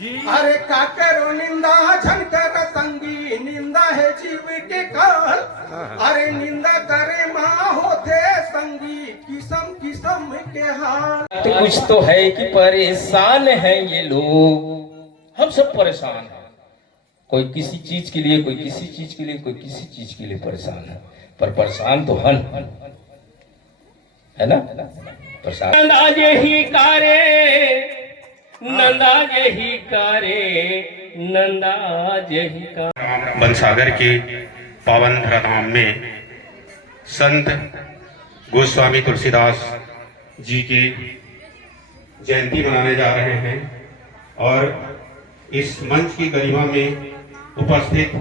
अरे का करो निंदा झनकर संगी निंदा है जीव के काल। अरे निंदा करे माँ होते संगी किस्म किस्म के हाल। तो कुछ तो है कि परेशान है ये लोग, हम सब परेशान हैं। कोई किसी चीज के लिए, कोई किसी चीज के लिए, कोई किसी चीज के लिए परेशान है, पर परेशान तो हन है ना। परेशान नंदा यही कारे, नंदा यही कारे, नंदा यही का। बनसागर के पावन धराधाम में संत गोस्वामी तुलसीदास जी की जयंती मनाने जा रहे हैं और इस मंच की गरिमा में उपस्थित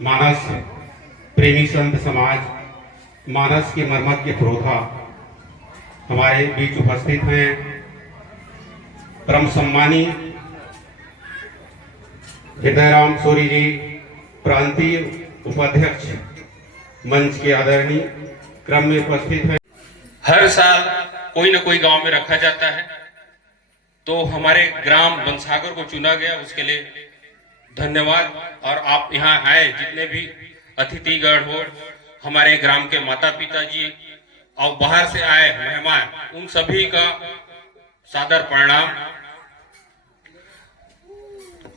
मानस प्रेमी संत समाज, मानस के मर्मज्ञ पुरोधा हमारे बीच उपस्थित हैं। परम सम्मानी हृदयराम सोरी जी, प्रांतीय उपाध्यक्ष मंच के आदरणीय क्रम में उपस्थित हैं। हर साल कोई न कोई गांव में रखा जाता है, तो हमारे ग्राम बनसागर को चुना गया, उसके लिए धन्यवाद। और आप यहाँ आए, जितने भी अतिथिगण हो, हमारे ग्राम के माता पिता जी और बाहर से आए मेहमान, उन सभी का सादर प्रणाम।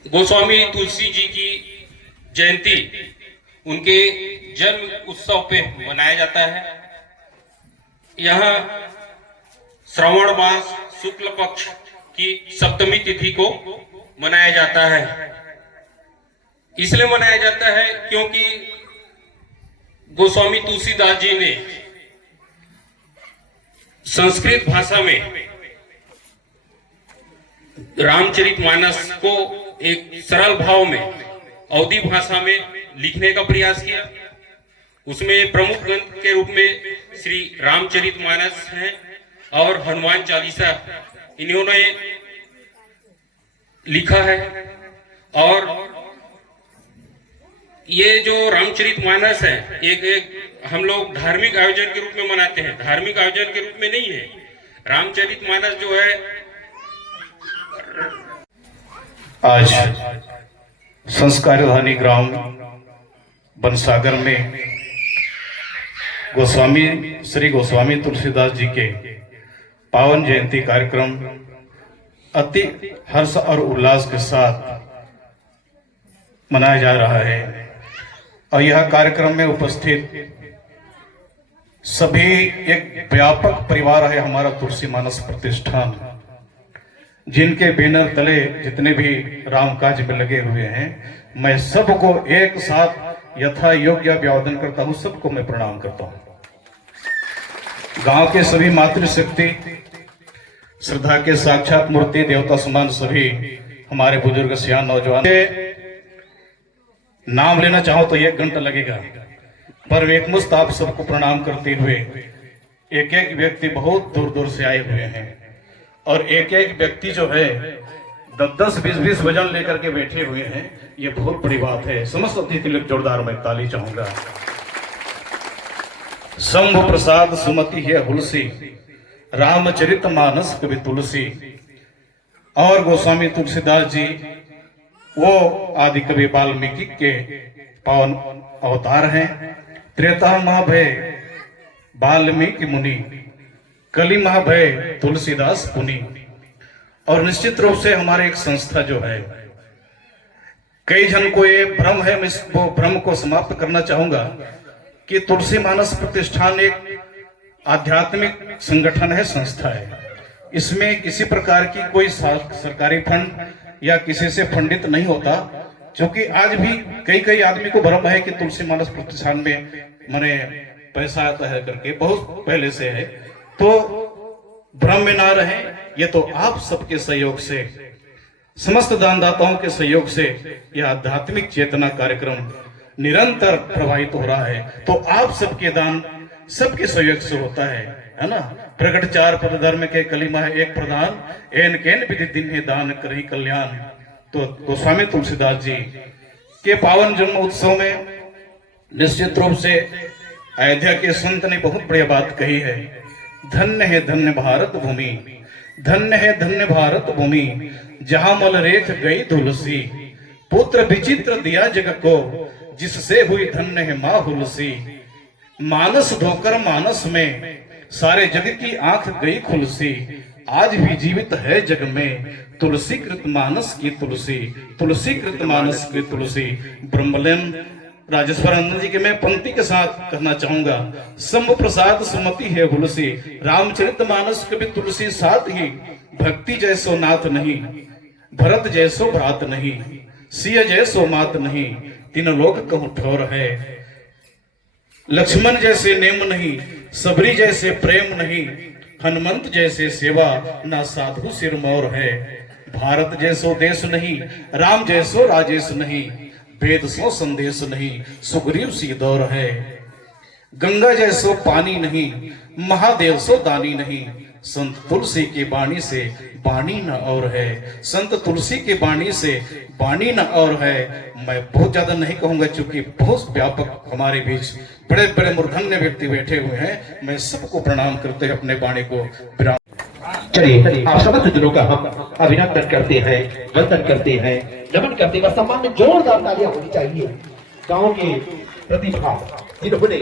गोस्वामी तुलसी जी की जयंती उनके जन्म उत्सव पे मनाया जाता है। यहाँ श्रावण मास शुक्ल पक्ष की सप्तमी तिथि को मनाया जाता है। इसलिए मनाया जाता है क्योंकि गोस्वामी तुलसीदास जी ने संस्कृत भाषा में रामचरितमानस को एक सरल भाव में अवधी भाषा में लिखने का प्रयास किया। उसमें प्रमुख ग्रंथ के रूप में श्री रामचरितमानस है और हनुमान चालीसा इन्होंने लिखा है। और ये जो रामचरितमानस है, एक हम लोग धार्मिक आयोजन के रूप में मनाते हैं, धार्मिक आयोजन के रूप में नहीं है। रामचरितमानस जो है, आज संस्कार धानी ग्राम बनसागर में गोस्वामी श्री गोस्वामी तुलसीदास जी के पावन जयंती कार्यक्रम अति हर्ष और उल्लास के साथ मनाया जा रहा है। और यह कार्यक्रम में उपस्थित सभी एक व्यापक परिवार है हमारा तुलसी मानस प्रतिष्ठान, जिनके बैनर तले जितने भी रामकाज में लगे हुए हैं, मैं सबको एक साथ यथा योग्य अभिवादन करता हूं। सबको मैं प्रणाम करता हूं। गांव के सभी मातृशक्ति, श्रद्धा के साक्षात मूर्ति, देवता समान सभी हमारे बुजुर्ग सियान नौजवान, नाम लेना चाहो तो 1 घंटा लगेगा, पर एकमुश्त आप सबको प्रणाम करते हुए, एक एक व्यक्ति बहुत दूर दूर से आए हुए हैं और एक एक व्यक्ति जो है 10-10, 20-20 वजन लेकर के बैठे हुए हैं। ये बहुत बड़ी बात है। समस्त अतिथि लोग जोरदार मैं ताली चाहूंगा। शंभु प्रसाद सुमति है हुलसी, रामचरित मानस कवि तुलसी। और गोस्वामी तुलसीदास जी वो आदि कवि वाल्मीकि के पावन अवतार हैं। त्रेता महाभय वाल्मीकि मुनि, कली महाभय तुलसीदास पुनि। और निश्चित रूप से हमारे एक संस्था जो है, कई जन को ये भ्रम है, मैं वो भ्रम को समाप्त करना चाहूंगा कि तुलसी मानस प्रतिष्ठान एक आध्यात्मिक संगठन है, संस्था है। इसमें किसी प्रकार की कोई सरकारी फंड या किसी से फंडित नहीं होता, क्योंकि आज भी कई कई आदमी को भ्रम है कि तुलसी मानस प्रतिष्ठान में माने पैसा आता है करके, बहुत पहले से है। तो भ्रम में ना रहे, ये तो आप सबके सहयोग से, समस्त दानदाताओं के सहयोग से यह आध्यात्मिक चेतना कार्यक्रम निरंतर प्रवाहित हो रहा है। तो आप सबके दान सबके सहयोग से होता है ना। प्रकट 4 पद धर्म के कलिमा है एक प्रधान, एन केन विधि दिन है दान करही कल्याण। तो गोस्वामी तुलसीदास जी के पावन जन्म उत्सव में निश्चित रूप से अयोध्या के संत ने बहुत बढ़िया बात कही है। धन्य है धन्य भारत भूमि, धन्य है धन्य भारत भूमि, जहां मल रेख गई तुलसी। पुत्र विचित्र दिया जग को, जिससे हुई धन्य है माँ हुलसी। मानस धोकर मानस में, सारे जग की आंख गई खुलसी। आज भी जीवित है जग में, तुलसी कृत मानस की तुलसी। तुलसी कृत मानस की तुलसी। ब्रह्मलीन राजेश्वर आनंद जी के मैं पंक्ति के साथ कहना चाहूंगा। शंभु प्रसाद सुमति है हुलसी, रामचरित मानस कवि तुलसी। साथ ही भक्ति जैसो नाथ नहीं, भरत जैसो भ्रात नहीं, सिय जैसो मात नहीं, तीनों लोक कहूं ठोर है। लक्ष्मण जैसे नेम नहीं, सबरी जैसे प्रेम नहीं, हनुमंत जैसे सेवा, ना साधु सिरमौर है। भारत जैसो देश नहीं, राम जैसो राजेश नहीं, वेद सो संदेश नहीं, सुग्रीव सी दौर है। गंगा जैसो पानी नहीं, महादेव सो दानी नहीं, संत तुलसी की वाणी से वाणी न और है। संत तुलसी की वाणी से वाणी न और है। मैं बहुत ज्यादा नहीं कहूंगा, क्योंकि बहुत व्यापक हमारे बीच बड़े बड़े मूर्धन्य व्यक्ति बैठे हुए हैं। मैं सबको प्रणाम करते हुए अपने वाणी को विराम। चलिए आप समस्त जनों का हम अभिनंदन करते हैं, वंदन करते हैं, नमन करते हैं। सम्मान में जोरदार तालियां होनी चाहिए। गांव के प्रतिभा जिन्होंने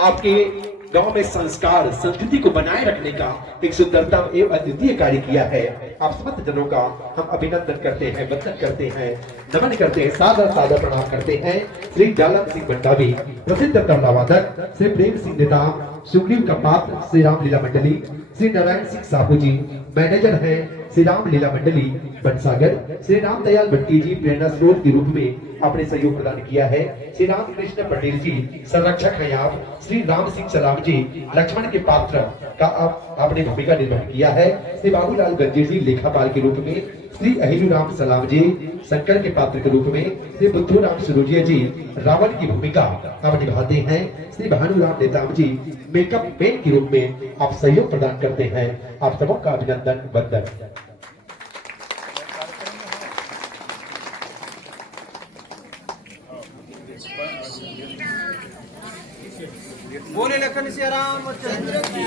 आपके गांव में संस्कार संस्कृति को बनाए रखने का एक सुंदरतम एवं अद्वितीय कार्य किया है। आप समस्त जनों का हम अभिनंदन करते हैं, वंदन करते हैं, नमन करते हैं, सादर सादर प्रणाम करते हैं। श्री जालम सिंह भंडावी, प्रसिद्ध तबला वादक, श्री प्रेम सिंह नेता, सुग्रीव का पात्र श्री रामलीला मंडली, श्री नारायण सिंह साहू जी मैनेजर हैं श्री रामलीला मंडली बनसागर, श्री राम दयाल भट्टी जी प्रेरणा स्रोत के रूप में अपने सहयोग प्रदान किया है। श्री राम कृष्ण पटेल जी संरक्षक हैं आप, श्री राम सिंह सलाम जी लक्ष्मण के पात्र का आपने भूमिका निर्वहन किया है। श्री बाबूलाल गंजी जी लेखापाल के रूप में, श्री अहिलू राम सलाम जी शंकर के पात्र के रूप में, श्री बुद्धू राम सरोजिया जी रावण की भूमिका आप निभाते हैं। श्री भानुराम नेताम जी मेकअप मैन के रूप में आप सहयोग प्रदान करते हैं। आप सबों का अभिनंदन, वंदन। बोले लखन सिया रामचंद्र की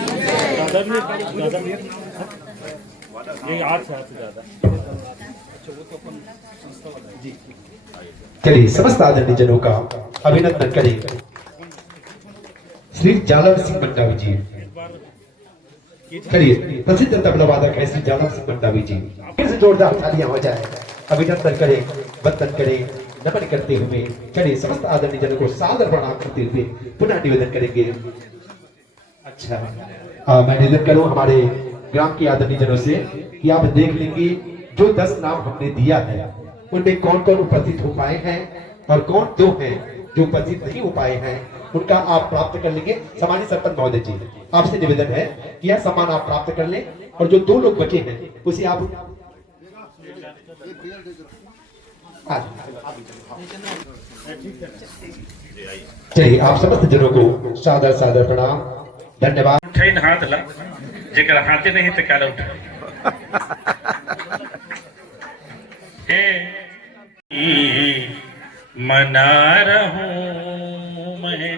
चलिए समस्त आदरणीय जनों का अभिनंदन करें। श्री जालम सिंह भंडावी जी, चलिए प्रसिद्ध तबला वादक है श्री जालम सिंह भंडावी जी। फिर से जोरदार तालियां हो जाए। अभिनंदन करें, वंदन करें, नमन करते हुए चलिए समस्त आदरणीय जनों को सादर प्रणाम करते हुए पुनः निवेदन करेंगे। अच्छा मैं निवेदन करूं हमारे ग्राम के आदरणीय जनों से कि आप देख लेंगे जो 10 नाम हमने दिया है उनमें कौन कौन उपस्थित हो पाए हैं और कौन 2 हैं जो उपस्थित नहीं हो पाए हैं, उनका आप प्राप्त कर लेंगे। सम्मानित सरपंच महोदय जी, आपसे निवेदन है कि यह सम्मान आप प्राप्त कर लें और जो 2 लोग बचे हैं उसे आप चलिए आप समस्त जनों को सादर सादर प्रणाम, धन्यवाद। उठाइन हाथ ला, जेकर हाथे नहीं तो क्या उठा। मना रहूं मैं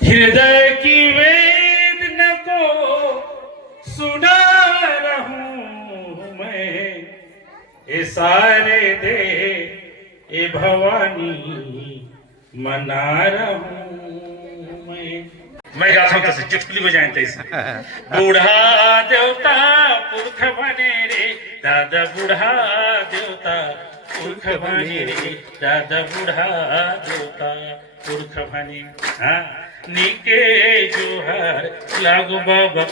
हृदय की वेदना को, सुना रहूं मैं ये सारे दे ए भवानी, मना रहूं मैं गाता हूं तैसे चुटकुली बजाएं तैसे। बूढ़ा देवता पुरख बने रे दादा, बूढ़ा देवता पुरख बने रे दादा, बूढ़ा देवता पुरख बने। हाँ नीके जोहार लागू बाबा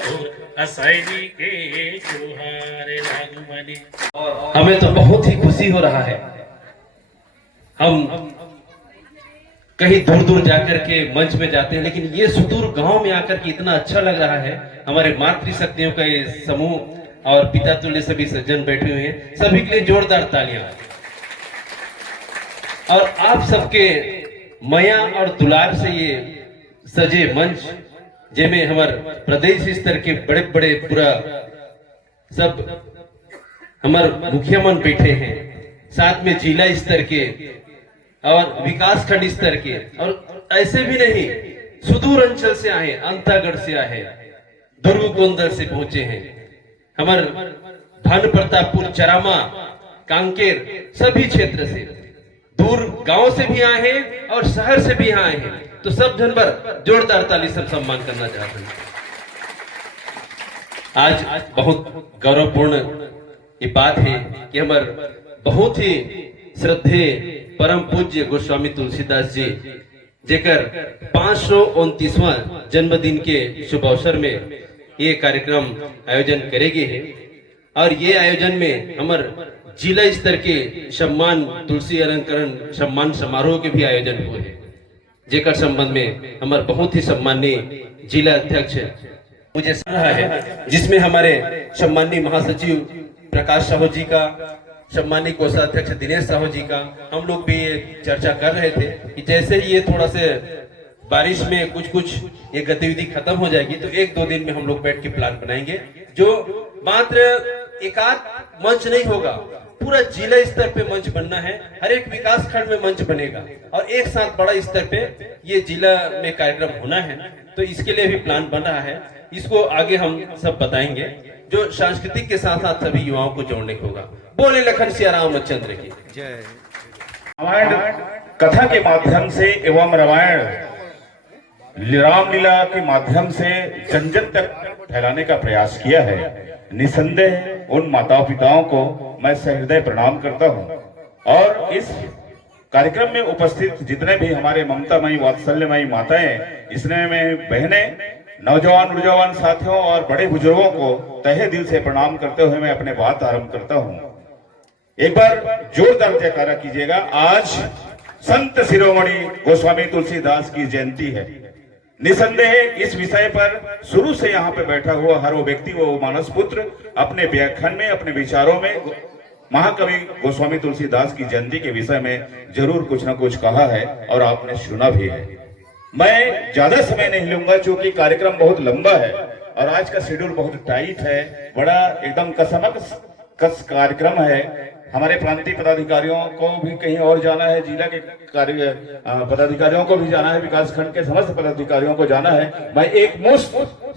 असैनी के जोहार लागू बने। हमें तो बहुत ही खुशी हो रहा है। हम कहीं दूर दूर जाकर के मंच में जाते हैं, लेकिन ये सुदूर गांव में आकर के इतना अच्छा लग रहा है। हमारे मातृशक्तियों का ये समूह और पिता तुल्य सभी सज्जन बैठे हुए हैं, सभी के लिए जोरदार तालियां। और आप सबके माया और दुलार से ये सजे मंच, जिसमें हमारे प्रदेश स्तर के बड़े बड़े पूरा सब हमारे मुखिया मन बैठे हैं, साथ में जिला स्तर के और विकास खंड स्तर के, और ऐसे भी नहीं सुदूर अंचल से आए, अंतागढ़ से आए, दुर्गुकुंदल से पहुंचे हैं, हमारे भानु प्रतापपुर, चरामा, कांकेर, सभी क्षेत्र से, दूर गांव से भी आए हैं और शहर से भी आए हैं। तो सब जनवर जोरदार ताली सब सम्मान करना चाहते हैं। आज बहुत गौरवपूर्ण ये बात है कि हमारे बहुत ही श्रद्धे परम पूज्य गोस्वामी तुलसीदास जी जेकर 529वां जन्मदिन के शुभ अवसर में ये कार्यक्रम आयोजन करेगे है। और ये आयोजन में हमारे जिला स्तर के सम्मान तुलसी अलंकरण सम्मान समारोह के भी आयोजन हुए हैं, जेकर संबंध में हमारे बहुत ही सम्माननीय जिला अध्यक्ष मुझे सुन रहा है, जिसमें हमारे सम्माननीय महासचिव प्रकाश साहू जी का, सम्माननीय कोषाध्यक्ष दिनेश साहू जी का, हम लोग भी ये चर्चा कर रहे थे कि जैसे ही ये थोड़ा से बारिश में कुछ ये गतिविधि खत्म हो जाएगी तो 1-2 दिन में हम लोग बैठ के प्लान बनाएंगे, जो मात्र एकाध मंच नहीं होगा, पूरा जिला स्तर पे मंच बनना है। हर एक विकास खंड में मंच बनेगा और एक साथ बड़ा स्तर पे ये जिला में कार्यक्रम होना है। तो इसके लिए भी प्लान बन रहा है, इसको आगे हम सब बताएंगे, जो सांस्कृतिक के साथ साथ सभी युवाओं को जोड़ने को होगा। बोले लखन सिया रामचंद्र की जय। रामायण कथा के माध्यम से एवं रामायण रामलीला के माध्यम से जन जन तक फैलाने का प्रयास किया है। निसंदेह उन माता पिताओं को मैं सहृदय प्रणाम करता हूं और इस कार्यक्रम में उपस्थित जितने भी हमारे ममतामयी वात्सल्यमयी माताएं, इसमें बहनें, नौजवान साथियों और बड़े बुजुर्गों को तहे दिल से प्रणाम करते हुए मैं अपने बात आरंभ करता हूं। एक बार जोरदार जयकारा कीजिएगा। आज संत शिरोमणि गोस्वामी तुलसीदास की जयंती है। निसंदेह इस विषय पर शुरू से यहाँ पे बैठा हुआ हर वो व्यक्ति, वो मानस पुत्र अपने व्याख्यान में, अपने विचारों में महाकवि गोस्वामी तुलसीदास की जयंती के विषय में जरूर कुछ न कुछ कहा है और आपने सुना भी है। मैं ज्यादा समय नहीं लूंगा क्योंकि कार्यक्रम बहुत लंबा है और आज का शेड्यूल बहुत टाइट है, बड़ा एकदम कस कार्यक्रम है। हमारे प्रांतीय पदाधिकारियों को भी कहीं और जाना है, जिला के कार्य पदाधिकारियों को भी जाना है, विकास खंड के समस्त पदाधिकारियों को जाना है। मैं एक मुश्त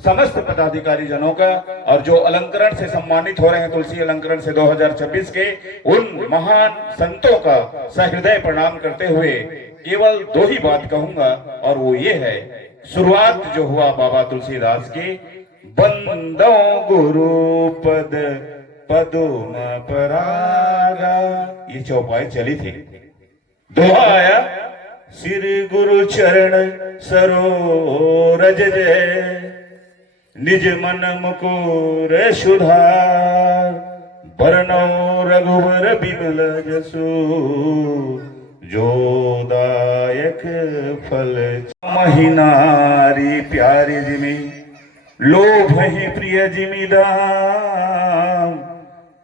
समस्त पदाधिकारी जनों का और जो अलंकरण से सम्मानित हो रहे हैं तुलसी अलंकरण से 2026 के, उन महान संतों का सहृदय प्रणाम करते हुए केवल 2 ही बात कहूंगा और वो ये है, शुरुआत जो हुआ बाबा तुलसीदास की, बंदो गुरु पद पदुम परागा, ये चौपाई चली थी। दोहा आया, सिर गुरु चरण सरोरज जय, निज मन मुकुर सुधार, बरनो रघुवर बिमल जसु, जोदायक फल। महिनारी प्यारी जिमी, लोभ ही प्रिय जिमी दाम,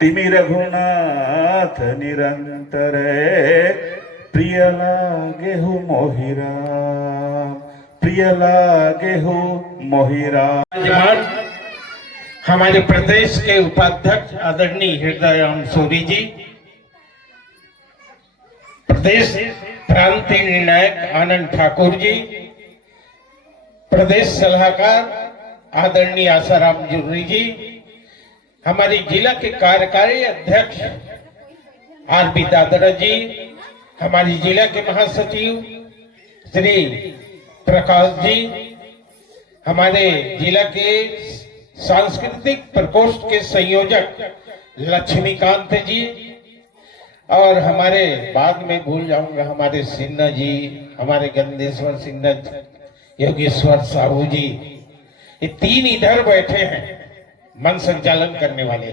तिमि रघुनाथ निरंतर, प्रिय लागे हो मोहिराम, प्रिय लागे हो मोहिराम। हमारे प्रदेश के उपाध्यक्ष आदरणीय हृदयराम सूरी जी, प्रदेश प्रांतीय निर्णायक आनंद ठाकुर जी, प्रदेश सलाहकार आदरणीय आसाराम जुर्री जी, हमारे जिला के कार्यकारी अध्यक्ष आर.बी. दादरा जी, हमारे जिला के महासचिव श्री प्रकाश जी, हमारे जिला के सांस्कृतिक प्रकोष्ठ के संयोजक लक्ष्मीकांत जी, और हमारे बाद में भूल जाऊंगा हमारे सिन्हा जी, हमारे गंदेश्वर सिन्हा, योगेश्वर साहू जी, ये 3 इधर बैठे हैं मन संचालन करने वाले,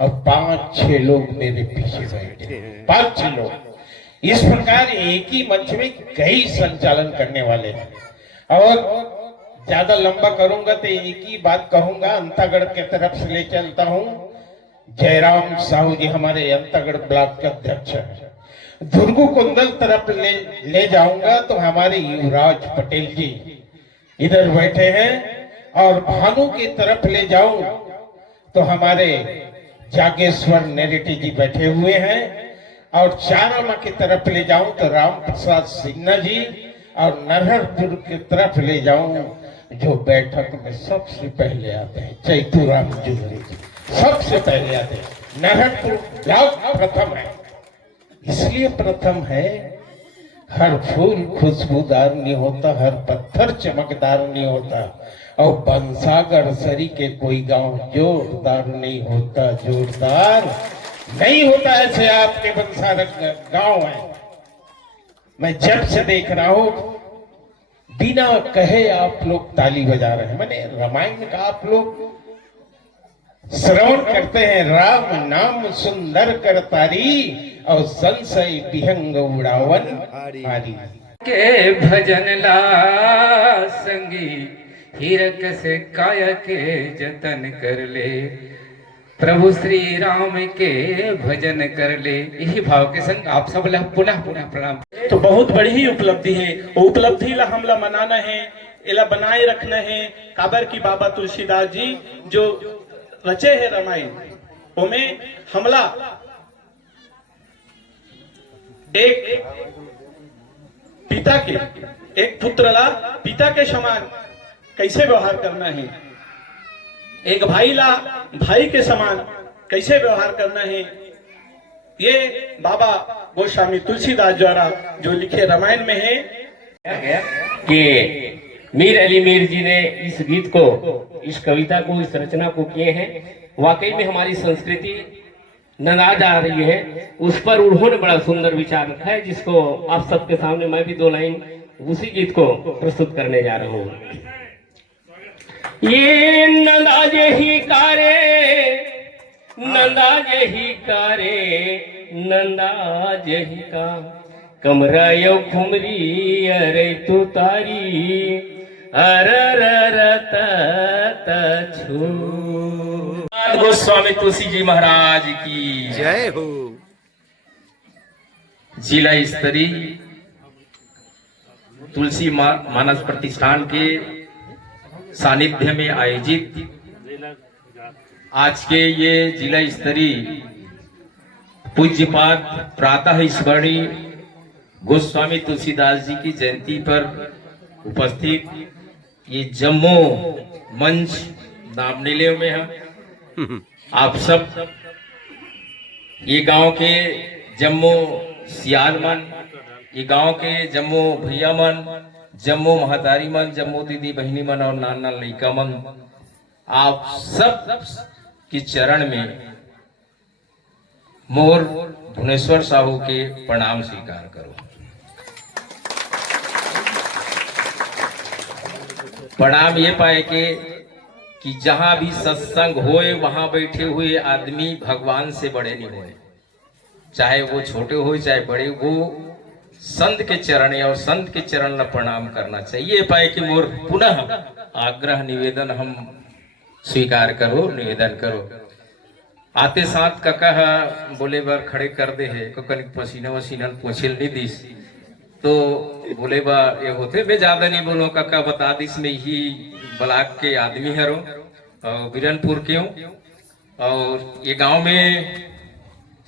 और 5-6 लोग मेरे पीछे बैठे, 5-6 लोग। इस प्रकार एक ही मंच में कई संचालन करने वाले हैं। और ज्यादा लंबा करूंगा तो एक ही बात कहूंगा, अंतागढ़ के तरफ से ले चलता हूं। जयराम साहू जी हमारे अंतागढ़ ब्लॉक के अध्यक्ष हैं। दुर्गुकुंदल तरफ ले जाऊंगा तो हमारे युवराज पटेल जी इधर बैठे हैं, और भानु की तरफ ले जाऊं तो हमारे जागेश्वर नेरेटी जी बैठे हुए हैं, और चारामा की तरफ ले जाऊं तो राम प्रसाद सिन्हा जी, और नरहरपुर की तरफ ले जाऊं जो बैठक में सबसे पहले आते हैं चैतुराम जुगरी जी, सबसे पहले आते हैं। नारायणपुर गांव प्रथम है, इसलिए प्रथम है। हर फूल खुशबूदार नहीं होता, हर पत्थर चमकदार नहीं होता, और बंसागर सरी के कोई गांव जोरदार नहीं होता, जोरदार नहीं होता। ऐसे आपके बंसागर गांव है। मैं जब से देख रहा हूं बिना कहे आप लोग ताली बजा रहे हैं। मैंने रामायण का आप लोग श्रवण करते हैं, राम नाम सुंदर कर तारी और संशय विहंग उड़ावन हारी। के भजन ला संगी हीरक से काया के जतन कर ले, प्रभु श्री राम के भजन कर ले। यही भाव के संग आप सब ला पुनः पुनः प्रणाम। तो बहुत बड़ी ही उपलब्धि है। वो उपलब्धि ला हमला मनाना है, इला बनाए रखना है। काबर की बाबा तुलसीदास जी जो रचे है रामायण, उनमें हमला एक पिता के, एक पुत्र ला पिता के समान कैसे व्यवहार करना है, एक भाई ला भाई के समान कैसे व्यवहार करना है, ये बाबा गोस्वामी तुलसीदास द्वारा जो लिखे रामायण में है। कि मीर अली मीर जी ने इस गीत को, इस कविता को, इस रचना को किए हैं। वाकई में हमारी संस्कृति नंदा जा रही है, उस पर उन्होंने बड़ा सुंदर विचार रखा है, जिसको आप सबके सामने मैं भी 2 लाइन उसी गीत को प्रस्तुत करने जा रहा हूँ। ये नंदा जही कारे, नंदा जही कारे, नंदा जही का कमरा यो खुमरी अरे तू तारी गोस्वामी तुलसी जी महाराज की जय हो। जिला स्तरीय तुलसी मानस प्रतिष्ठान के सानिध्य में आयोजित आज के ये जिला स्तरीय पूज्यपाद प्रातः स्मरणीय गोस्वामी तुलसीदास जी की जयंती पर उपस्थित ये जम्मू मंच नामनीले में हम आप सब ये गांव के जम्मू सियाल मन, ये गांव के जम्मू भैया मन, जम्मू महतारी मन, जम्मू दीदी बहनी मन और नाना लड़का मन, आप सब के चरण में मोर भुवनेश्वर साहू के प्रणाम स्वीकार करो। प्रणाम ये पाए कि जहां भी सत्संग होए वहां बैठे हुए आदमी भगवान से बड़े नहीं होए, चाहे वो छोटे हो चाहे बड़े, वो संत के चरण और संत के चरण ला प्रणाम करना चाहिए। पाए कि मोर पुनः आग्रह निवेदन हम स्वीकार करो, निवेदन करो। आते साथ काका बोले बार खड़े कर दे है, कनिक पसीना वसीना पोछिल नहीं दिस, तो बोले बा ये होते मैं ज्यादा नहीं बोलो काका बता दिस में ही ब्लॉक के आदमी हरो बीरनपुर के हूँ, और ये गांव में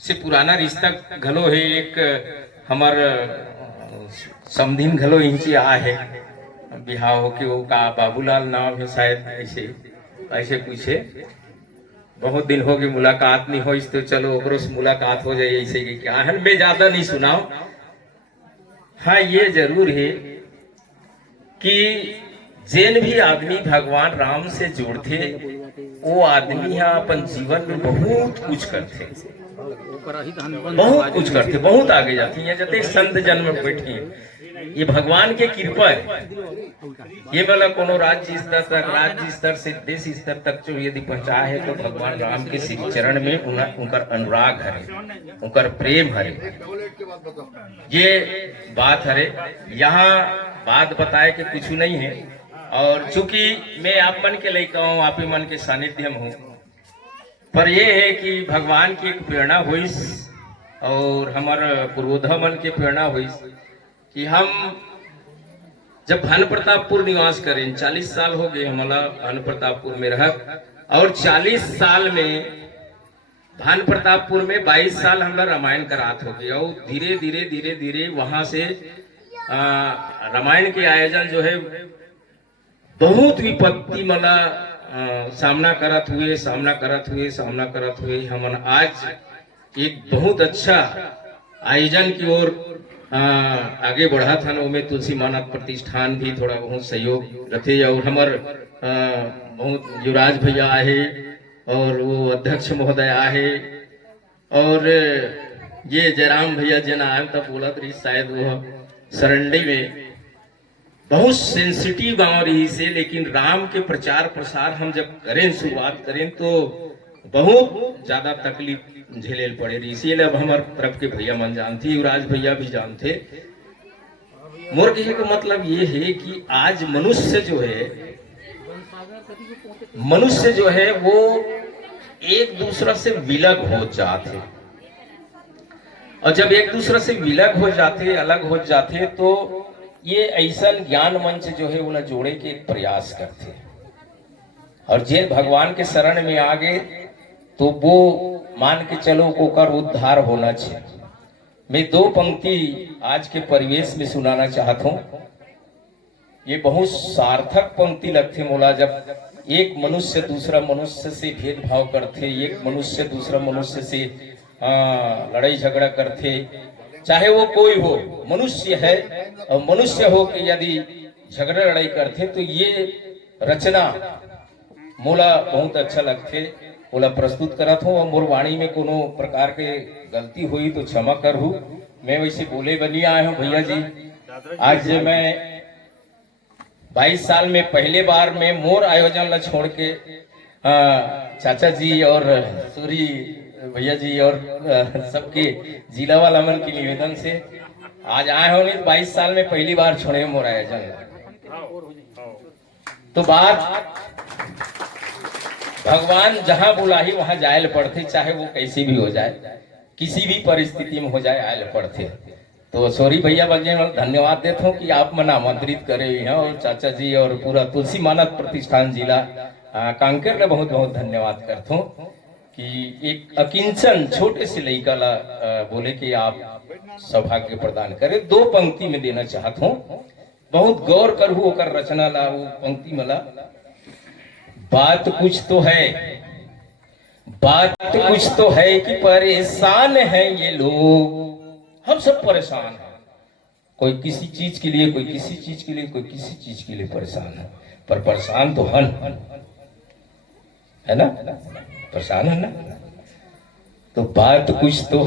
से पुराना रिश्ता घलो है। एक हमार समधिन घलो इंची आ है, बिहाव हो के वो का बाबूलाल नाम है शायद, ऐसे ऐसे पूछे। बहुत दिन हो गए मुलाकात नहीं हो, इस तो चलो ओकरो से मुलाकात हो जाए ऐसे कि क्या है। मैं ज्यादा नहीं सुनाऊं। हाँ ये जरूर है कि जैन भी आदमी भगवान राम से जुड़ते, वो आदमी यहाँ अपन जीवन में बहुत कुछ करते, बहुत कुछ करते, बहुत आगे जाते हैं। जैसे संत जन्म बैठे हैं, ये भगवान के कृपा है। ये वाला कोनो राज्य स्तर तक, राज्य स्तर से देश स्तर तक जो यदि पहुंचा है तो भगवान राम के श्री चरण में उनकर अनुराग हरे, उनकर प्रेम हरे, ये बात हरे। यहाँ बात बताए कि कुछ नहीं है, और चूंकि मैं आप मन के लड़का हूँ, आप ही मन के सानिध्य में हूँ, पर यह है कि भगवान की एक प्रेरणा हुई और हमारे पूर्वोधा मन के प्रेरणा हुई कि हम जब भान प्रतापपुर निवास करें, 40 साल हो गए हमारा भान प्रतापपुर में रह, और 40 साल में भान प्रतापपुर में 22 साल हमारा रामायण का रात हो गया, और धीरे धीरे धीरे धीरे वहां से रामायण के आयोजन जो है बहुत विपत्ति मला सामना करत हुए हमन आज एक बहुत अच्छा आयोजन की ओर आगे बढ़ा था। में तुलसी मानव प्रतिष्ठान भी थोड़ा बहुत सहयोग रखे और हमार बहुत युवराज भैया आहे और वो अध्यक्ष महोदय आहे और ये जयराम भैया जना आए तब बोला रही शायद वो सरंडी में बहुत सेंसिटिव गांव रही से, लेकिन राम के प्रचार प्रसार हम जब करें शुरुआत करें तो बहुत ज्यादा तकलीफ झेले पड़े रही। इसीलिए अब हमारे तरफ के भैया मन जानते, युवराज भैया भी जानते। मोर कहने का मतलब ये है कि आज मनुष्य जो है वो एक दूसरा से विलग हो जाते, और जब एक दूसरे से विलग हो जाते, अलग हो जाते, तो ये ऐसा ज्ञान मंच जो है उन्हें जोड़े के एक प्रयास करते, और जे भगवान के शरण में आ गए तो वो मान के चलो को कर उद्धार होना चाहिए। मैं दो पंक्ति आज के परिवेश में सुनाना चाहता हूँ। ये बहुत सार्थक पंक्ति लगती मोला, जब एक मनुष्य दूसरा मनुष्य से भेदभाव करते, एक मनुष्य दूसरा मनुष्य से लड़ाई झगड़ा करते, चाहे वो कोई हो, मनुष्य है और मनुष्य हो कि यदि झगड़ा लड़ाई करते, तो ये रचना मोला बहुत अच्छा लगते, मोला प्रस्तुत करत हूँ। और मोर वाणी में कोनो प्रकार के गलती हुई तो क्षमा कर हूँ। मैं वैसे बोले बनी आया हूँ भैया जी। आज मैं 22 साल में पहले बार मैं मोर आयोजन ला छोड़ के चाचा जी और सूरी भैया जी और सबके जिला वाला मन के निवेदन से आज आए हो। 22 साल में पहली बार छोड़े मोर आयोजन। तो बात भगवान जहां बुलाही वहां जायल पड़ते, चाहे वो कैसी भी हो जाए, किसी भी परिस्थिति में हो जाए, आयल पड़ते। तो सॉरी भैया बजे धन्यवाद देता हूँ कि आप मन आमंत्रित करे हैं, और चाचा जी और पूरा तुलसी मानव प्रतिष्ठान जिला कांकेर ने बहुत बहुत धन्यवाद करता हूँ कि एक अकिंचन छोटे से लड़का ला बोले कि आप सौभाग्य प्रदान करे। दो पंक्ति में देना चाहता हूँ, बहुत गौर करहु ओकर रचना ला। वो पंक्ति मला, बात कुछ तो है कि परेशान है ये लोग। हम सब परेशान हैं, कोई किसी चीज के लिए, कोई किसी चीज के लिए, कोई किसी चीज के लिए परेशान है, पर परेशान तो है ना, परेशान है ना। तो बात कुछ तो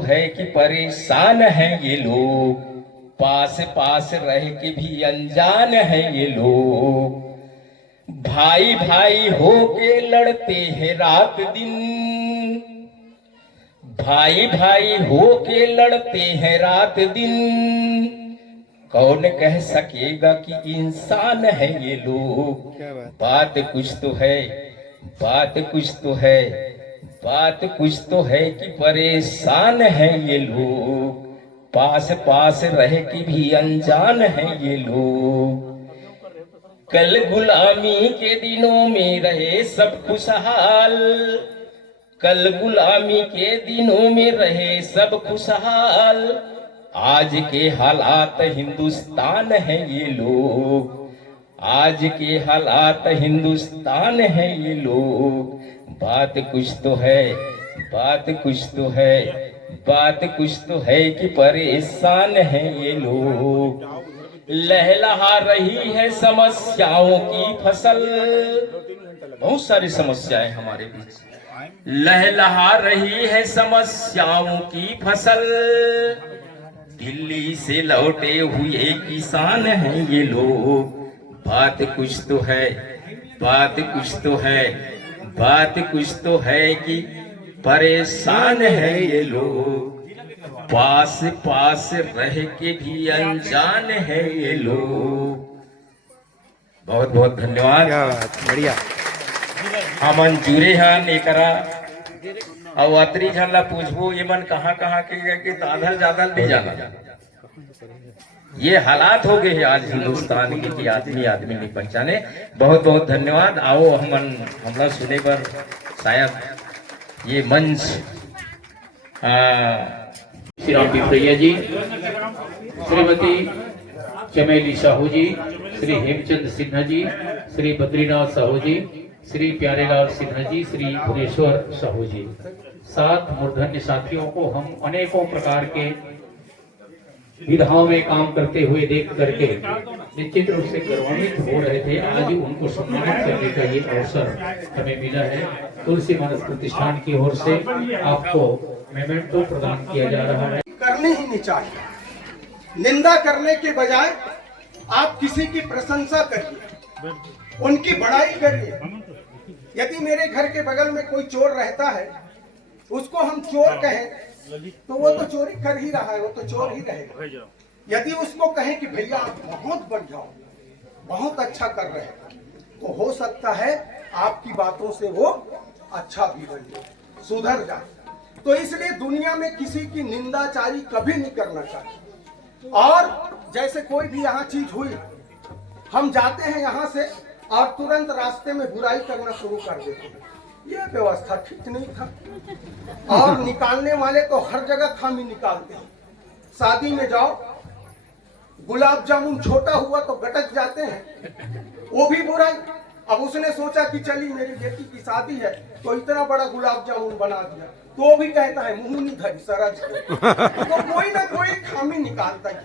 है कि परेशान है ये लोग, पास पास रह के भी अनजान है ये लोग। भाई भाई हो के लड़ते हैं रात दिन, भाई भाई हो के लड़ते हैं रात दिन। कौन कह सकेगा कि इंसान है ये लोग। बात कुछ तो है कि परेशान है ये लोग, पास पास रह के भी अनजान है ये लोग। कल गुलामी के दिनों में रहे सब खुशहाल, कल गुलामी के दिनों में रहे सब खुशहाल। आज के हालात हिंदुस्तान है ये लोग, आज के हालात हिंदुस्तान है ये लोग। बात कुछ तो है कि परेशान है ये लोग। लहलहा रही है समस्याओं की फसल, बहुत सारी समस्याएं हमारे बीच। लहलहा रही है समस्याओं की फसल, दिल्ली से लौटे हुए किसान हैं ये लोग। बात कुछ तो है कि परेशान है ये लोग, पास पास रह के भी अनजान है ये लोग। बहुत बहुत धन्यवाद। बढ़िया। हमन जुरे हन एकरा और अतरी झन ला पूछबो ये मन कहाँ के दादल जादल नहीं जाना। ये हालात हो गए आज हिंदुस्तान के कि आदमी नहीं पहचाने। बहुत बहुत धन्यवाद। आओ हमला सुने पर शायद ये मंच श्री राम पिपरिया जी, श्रीमती चमेली साहू जी, श्री हेमचंद सिन्हा जी, श्री बद्रीनाथ साहू जी, श्री प्यारेलाल सिन्हा जी, श्री भुवनेश्वर साहू जी। 7 मूर्धन्य साथियों को हम अनेकों प्रकार के विधाओं में काम करते हुए देख करके निश्चित रूप से गौरवान्वित हो रहे थे। आज उनको सम्मानित करने का ये अवसर हमें मिला है। तुलसी मानस प्रतिष्ठान की ओर से आपको मेमेंटो प्रदान किया जा रहा है। करनी ही नहीं चाहिए। निंदा करने के बजाय आप किसी की प्रशंसा करिए, उनकी बड़ाई करिए। यदि मेरे घर के बगल में कोई चोर रहता है, उसको हम चोर कहें तो वो तो चोरी कर ही रहा है, वो तो चोर ही रहेगा। यदि उसको कहें कि भैया आप बहुत बढ़िया हो, बहुत अच्छा कर रहे हैं, तो हो सकता है आपकी बातों से वो अच्छा भी बन जाए, सुधर जाए। तो इसलिए दुनिया में किसी की निंदाचारी कभी नहीं करना चाहिए। और जैसे कोई भी यहाँ चीज हुई, हम जाते हैं यहाँ से और तुरंत रास्ते में बुराई करना शुरू कर देते हैं, ये व्यवस्था ठीक नहीं था। और निकालने वाले तो हर जगह खामी निकालते हैं। शादी में जाओ, गुलाब जामुन छोटा हुआ तो गटक जाते हैं, वो भी बुराई। अब उसने सोचा कि चली मेरी बेटी की शादी है तो इतना बड़ा गुलाब जामुन बना दिया, तो वो भी कहता है मुंह नहीं धरी सरज। तो कोई ना कोई खामी निकालता ही।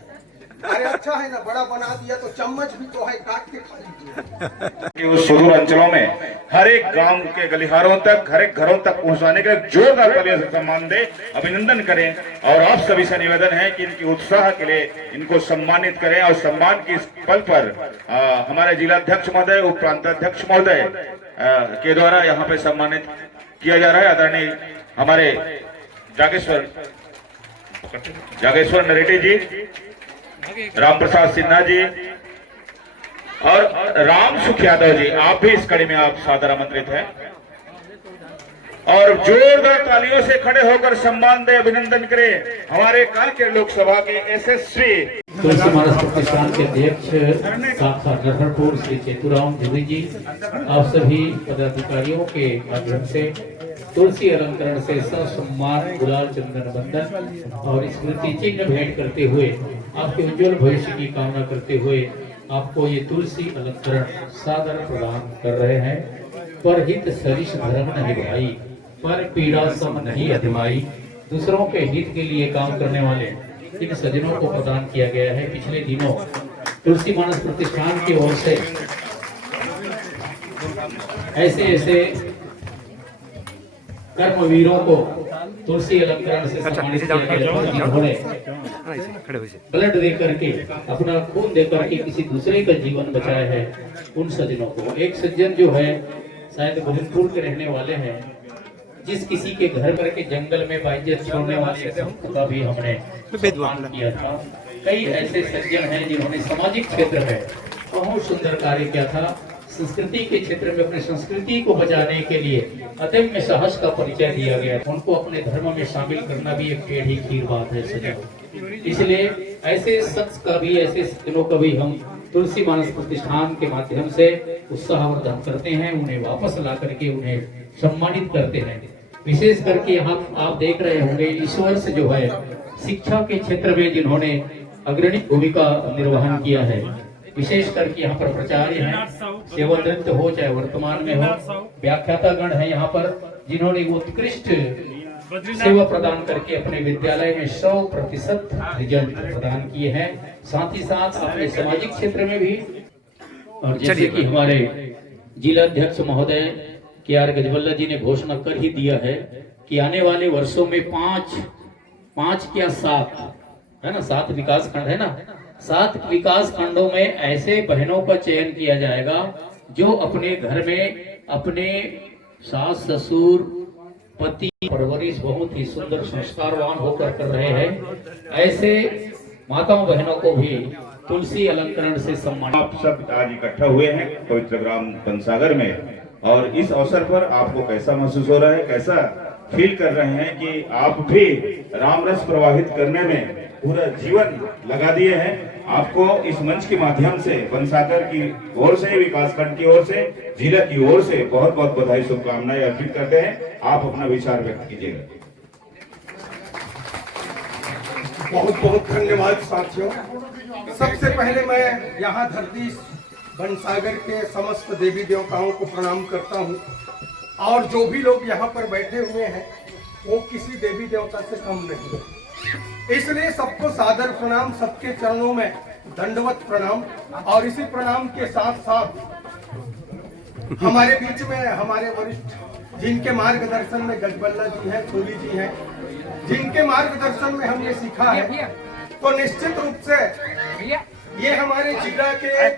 अरे अच्छा है ना, बड़ा बना दिया तो चम्मच भी तो है, काट के खा लीजिए। उस सुदूर अंचलों में हर एक गांव के गलिहारों तक, हर एक घरों तक पहुंचाने के लिए जोरदार तालियों से सम्मान दे, अभिनंदन करें। और आप सभी से निवेदन है कि इनकी उत्साह के लिए इनको सम्मानित करें। और सम्मान की इस पल पर हमारे जिलाध्यक्ष महोदय, उप प्रांताध्यक्ष महोदय के द्वारा यहाँ पे सम्मानित किया जा रहा है। आदरणीय हमारे जागेश्वर नरेटी जी, राम प्रसाद सिन्हा जी और राम सुख यादव जी, आप भी इस कड़ी में आप सादर आमंत्रित हैं। और जोरदार तालियों से खड़े होकर सम्मान दे, अभिनंदन करें हमारे कांकेर लोकसभा के यशस्वी तुलसी मानस प्रतिष्ठान के अध्यक्ष साक्षात नरहरपुर श्री चेतुराम देवी जी, आप सभी पदाधिकारियों के माध्यम से तुलसी अलंकरण से ससम्मान गुलाल चंदन बंधन और स्मृति चिन्ह भेंट करते हुए आपके उज्जवल भविष्य की कामना करते हुए आपको ये तुलसी अलंकरण सादर प्रदान कर रहे हैं। परहित सरिष धर्म नहीं भाई, पर पीड़ा सम नहीं अधमाई। दूसरों के हित के लिए काम करने वाले इन सज्जनों को प्रदान किया गया है। पिछले दिनों तुलसी मानस प्रतिष्ठान की ओर से ऐसे कर्मवीरों को तुलसी अलंकरण से सम्मानित किया गया था, जिन्होंने ब्लड दे करके, अपना खून दे करके किसी दूसरे का जीवन बचाया है। उन सज्जनों को, एक सज्जन जो है शायद गोविंदपुर के रहने वाले हैं, जिस किसी के घर पर के जंगल में बाइज्जत छोड़ने वाले का भी हमने सम्मान किया था। कई ऐसे सज्जन हैं जिन्होंने सामाजिक क्षेत्र में बहुत सुंदर कार्य किया था। संस्कृति के क्षेत्र में अपने संस्कृति को बचाने के लिए अदम्य साहस का परिचय दिया गया। उनको अपने धर्म में शामिल करना भी एक टेढ़ी खीर बात है सज्जन। इसलिए ऐसे शख्स का भी, ऐसे सज्जनों का भी हम तुलसी मानस प्रतिष्ठान के माध्यम से उत्साहवर्धन करते हैं, उन्हें वापस ला करके उन्हें सम्मानित करते हैं। विशेष करके यहाँ आप देख रहे होंगे इस वर्ष जो है शिक्षा के क्षेत्र में जिन्होंने अग्रणी भूमिका निर्वहन किया है, विशेष करके यहाँ पर प्राचार्य हैं, सेवानिवृत्त हो चाहे वर्तमान में हो, व्याख्यातागण है यहाँ पर जिन्होंने उत्कृष्ट सेवा प्रदान करके अपने विद्यालय में 100% रिजल्ट प्रदान किए हैं। साथ ही साथ अपने सामाजिक क्षेत्र में भी, और जैसे कि हमारे जिलाध्यक्ष महोदय के.आर. गजबल्ला जी ने घोषणा कर ही दिया है कि आने वाले वर्षों में 5 क्या 7 है ना, 7 विकास खंड है ना, 7 विकास खंडों में ऐसे बहनों का चयन किया जाएगा जो अपने घर में अपने सास ससुर पति परवरिश बहुत ही सुंदर संस्कारवान होकर कर रहे हैं। ऐसे माताओं बहनों को भी तुलसी अलंकरण से सम्मान। आप सब आज इकट्ठा हुए हैं पवित्र ग्राम बनसागर में, और इस अवसर पर आपको कैसा महसूस हो रहा है, कैसा फील कर रहे हैं कि आप भी राम रस प्रवाहित करने में पूरा जीवन लगा दिए हैं। आपको इस मंच के माध्यम से बनसागर की ओर से, विकास खंड की ओर से, जिला की ओर से बहुत बहुत बधाई शुभकामनाएं अर्पित करते हैं। आप अपना विचार व्यक्त कीजिएगा। बहुत बहुत धन्यवाद साथियों। सबसे पहले मैं यहाँ धरती बनसागर के समस्त देवी देवताओं को प्रणाम करता हूँ और जो भी लोग यहाँ पर बैठे हुए हैं वो किसी देवी देवता से कम नहीं है, इसलिए सबको सादर प्रणाम, सबके चरणों में दंडवत प्रणाम। और इसी प्रणाम के साथ साथ हमारे बीच में हमारे वरिष्ठ जिनके मार्गदर्शन में गजबल्ला जी हैं, छोली जी हैं, जिनके मार्गदर्शन में हमने सीखा है, तो निश्चित रूप से ये हमारे जिला के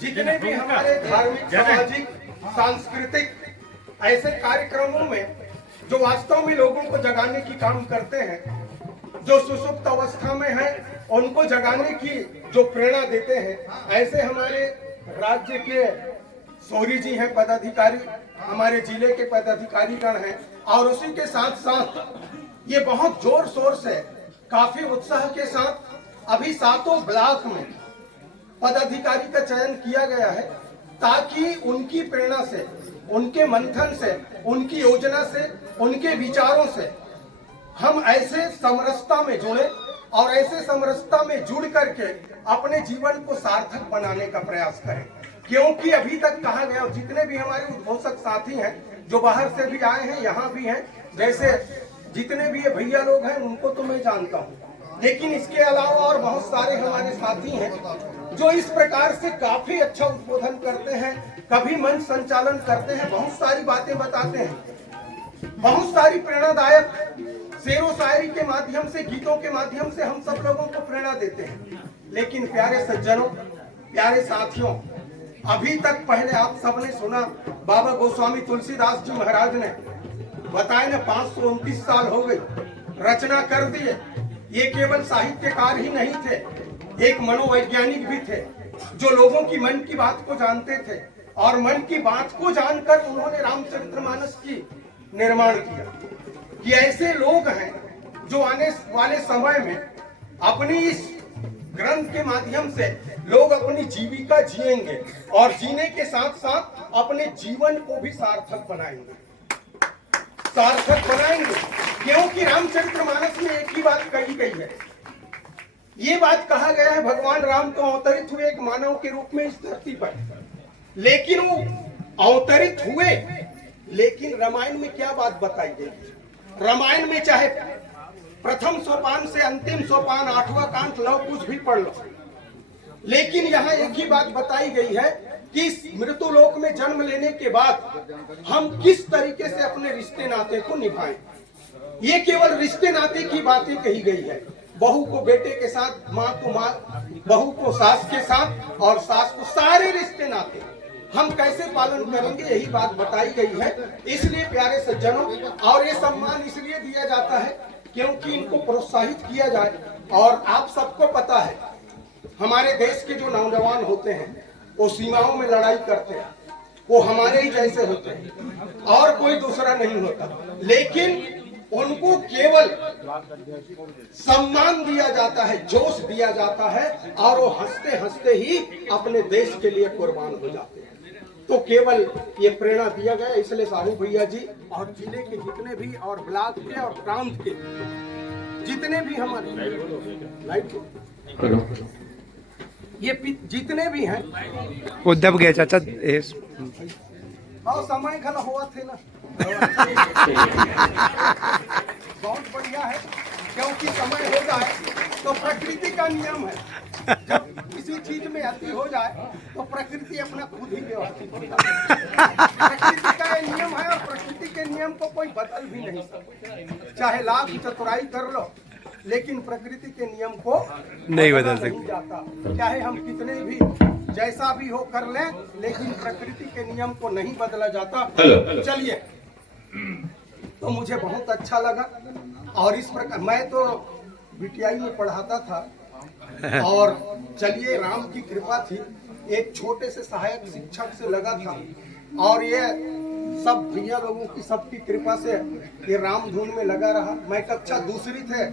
जितने भी हमारे धार्मिक, सामाजिक, सांस्कृतिक ऐसे कार्यक्रमों में जो वास्तव में लोगों को जगाने की काम करते हैं, जो सुसुप्त अवस्था में है उनको जगाने की जो प्रेरणा देते हैं, ऐसे हमारे राज्य के सौरी जी हैं पदाधिकारी, हमारे जिले के पदाधिकारी गण हैं। और उसी के साथ साथ ये बहुत जोर शोर से काफी उत्साह के साथ अभी 7 ब्लॉक में पदाधिकारी का चयन किया गया है, ताकि उनकी प्रेरणा से, उनके मंथन से, उनकी योजना से, उनके विचारों से हम ऐसे समरसता में जुड़े और ऐसे समरसता में जुड़ करके अपने जीवन को सार्थक बनाने का प्रयास करें। क्योंकि अभी तक कहा गया, जितने भी हमारे उद्घोषक साथी हैं जो बाहर से भी आए हैं, यहाँ भी हैं, जैसे जितने भी ये भैया लोग हैं उनको तो मैं जानता हूँ, लेकिन इसके अलावा और बहुत सारे हमारे साथी हैं जो इस प्रकार से काफी अच्छा उद्बोधन करते हैं, कभी मंच संचालन करते हैं, बहुत सारी बातें बताते हैं, बहुत सारी प्रेरणादायक शेरो शायरी के माध्यम से, गीतों के माध्यम से हम सब लोगों को प्रेरणा देते हैं। लेकिन प्यारे सज्जनों, प्यारे साथियों, अभी तक पहले आप सबने सुना बाबा गोस्वामी तुलसीदास जी महाराज ने बताया ना, 529 साल हो गई, रचना कर दिए। ये केवल साहित्यकार ही नहीं थे, एक मनोवैज्ञानिक भी थे जो लोगों की मन की बात को जानते थे, और मन की बात को जानकर उन्होंने रामचरितमानस की निर्माण किया। कि ऐसे लोग हैं जो आने वाले समय में अपनी इस ग्रंथ के माध्यम से लोग अपनी जीविका जिएंगे और जीने के साथ साथ अपने जीवन को भी सार्थक बनाएंगे, क्योंकि रामचरितमानस में एक ही बात कही गई है। ये बात कहा गया है, भगवान राम तो अवतरित हुए एक मानव के रूप में इस धरती पर, लेकिन वो अवतरित हुए, लेकिन रामायण में क्या बात बताई गई? रामायण में चाहे प्रथम सोपान से अंतिम सोपान 8वां कांड लव कुछ भी पढ़ लो, लेकिन यहाँ एक ही बात बताई गई है कि इस मृत्युलोक में जन्म लेने के बाद हम किस तरीके से अपने रिश्ते नाते को निभाएं। ये केवल रिश्ते नाते की बातें कही गई है, बहू को बेटे के साथ, माँ को माँ, बहू को सास के साथ, और सास को, सारे रिश्ते नाते हम कैसे पालन करेंगे, यही बात बताई गई है। इसलिए प्यारे सज्जनों, और ये सम्मान इसलिए दिया जाता है क्योंकि इनको प्रोत्साहित किया जाए। और आप सबको पता है, हमारे देश के जो नौजवान होते हैं वो सीमाओं में लड़ाई करते हैं, वो हमारे ही जैसे होते हैं और कोई दूसरा नहीं होता, लेकिन उनको केवल सम्मान दिया जाता है, जोश दिया जाता है, और वो हंसते हंसते ही अपने देश के लिए कुर्बान हो जाते हैं। तो केवल ये प्रेरणा दिया गया, इसलिए साहू भैया जी और जिले के जितने भी और ब्लॉक के और प्रांत के जितने भी हमारे ये जितने भी हैं, वो दब गया चाचा। और समय खला हुआ थे ना बहुत बढ़िया है, क्योंकि समय हो जाए तो प्रकृति का नियम है, जब किसी चीज में अति हो जाए तो प्रकृति अपना खुद ही व्यवस्थित हो जाती है। प्रकृति का ये नियम है और प्रकृति के नियम को कोई बदल भी नहीं सकता, चाहे लाख चतुराई कर लो, लेकिन प्रकृति के नियम को नहीं बदल नहीं जाता। चाहे हम कितने भी जैसा भी हो कर लें, लेकिन प्रकृति के नियम को नहीं बदला जाता। चलिए, तो मुझे बहुत अच्छा लगा। और इस प्रकार मैं तो बीटीआई में पढ़ाता था, और चलिए राम की कृपा थी, एक छोटे से सहायक शिक्षक से लगा था, और ये सब भैया लोगों की सबकी कृपा से ये राम धुन में लगा रहा। मैं कक्षा दूसरी थे,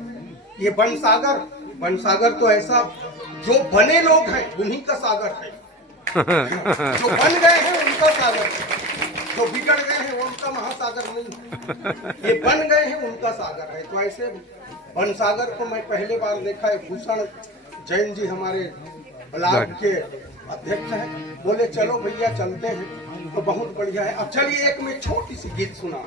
ये बनसागर तो ऐसा, जो बने लोग हैं उन्हीं का सागर है, जो बन गए हैं उनका सागर है, जो बिगड़ गए हैं उनका महासागर नहीं, ये बन गए हैं उनका सागर है। तो ऐसे बनसागर को मैं पहले बार देखा है, भूषण जैन जी हमारे ब्लॉक के अध्यक्ष हैं, बोले चलो भैया चलते हैं, तो बहुत बढ़िया है। अब चलिए एक में छोटी सी गीत सुना।